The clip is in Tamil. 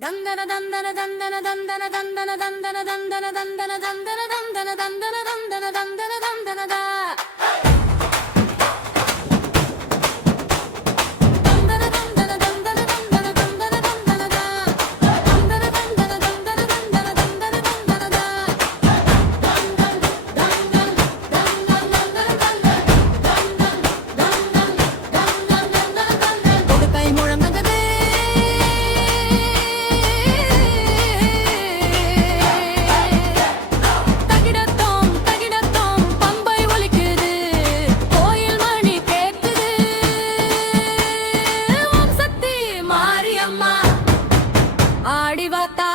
Dandana dandana dandana dandana dandana dandana dandana dandana dandana dandana dandana dandana dandana dandana da dandana dandana dandana dandana dandana dandana da dandana dandana dandana dandana dandana dandana da dandan dandan dandan dandan dandan dandan dandan dandan dandan கொடுக்கை முழங்குதே தகிடத்தோம் தகிடத்தோம் பம்பை ஒலிக்குது கோயில் மணி கேக்குது ஓம் சக்தி மாரியம்மா ஆடி வாத்தா